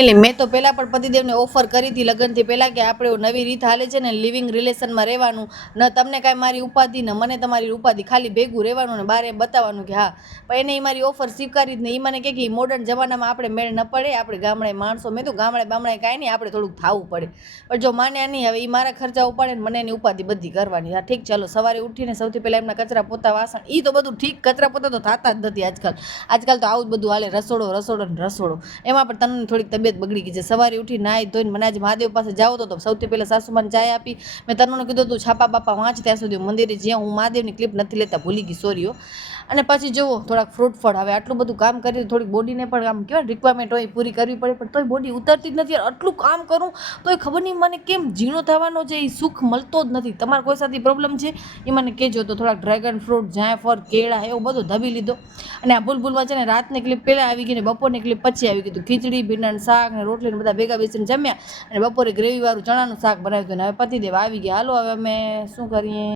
એટલે મેં તો પહેલાં પણ પતિદેવને ઓફર કરી હતી લગ્નથી પહેલાં કે આપણે નવી રીત હાલે છે ને લિવિંગ રિલેશનમાં રહેવાનું, ન તમને કાંઈ મારી ઉપાધિ ને મને તમારી ઉપાધિ, ખાલી ભેગું રહેવાનું ને બારે બતાવવાનું કે હા. પણ એને એ મારી ઓફર સ્વીકારી જ નહીં. એ મને કે મોડર્ન જમાનામાં આપણે મેળ ન પડે, આપણે ગામડે માણસો, મેં તો ગામડે બામડે કાંઈ નહીં, આપણે થોડુંક થાવું પડે. પણ જો માન્યા નહીં, હવે એ મારા ખર્ચા ઉપાડે ને મને એની ઉપાધિ બધી કરવાની. હા ઠીક, ચાલો સવારે ઉઠીને સૌથી પહેલાં એમના કચરા પોતા વાસણ, એ તો બધું ઠીક, કચરા પોતા તો થતા જ નથી આજકાલ તો આવું જ બધું હાલે, રસોડો ને રસોડો. એમાં પણ તને થોડીક તબિયત બગડી ગઈ છે. સવારે ઉઠી નાહી ધોઈને મને આજે મહાદેવ પાસે જાવ તો સૌથી પહેલાં સાસુમાને ચાય આપી. મેં તનુને કીધું તું છાપા બાપા વાંચ ત્યાં સુધી મંદિરે જ્યાં હું મહાદેવની ક્લિપ નથી લેતા, ભૂલી ગઈ, સોરીઓ. અને પછી જુઓ થોડાક ફ્રૂટ ફળ, હવે આટલું બધું કામ કરી થોડીક બોડીને પણ આમ કહેવાય રિક્વાયરમેન્ટ હોય પૂરી કરવી પડે, પણ તોય બોડી ઉતરતી જ નથી. આટલું કામ કરું તોય ખબર નહીં મને કેમ ઝીણો થવાનો છે એ સુખ મળતો જ નથી. તમારે કોઈ સાથે પ્રોબ્લેમ છે એ મને કહેજો. તો થોડાક ડ્રેગન ફ્રૂટ, જાયફળ, કેળા એવું બધું ધબી લીધો. અને આ ભૂલમાં છે ને રાતની ક્લિપ પહેલાં આવી ગઈ ને બપોરની ક્લિપ પછી આવી ગઈ. ખીચડી, ભીંડાનું શાક ને રોટલી ને બધા ભેગા બેસીને જમ્યા અને બપોરે ગ્રેવીવાળું ચણાનું શાક બનાવ્યું હતું. અને હવે પતિદેવ આવી ગયા. હાલો હવે અમે શું કરીએ.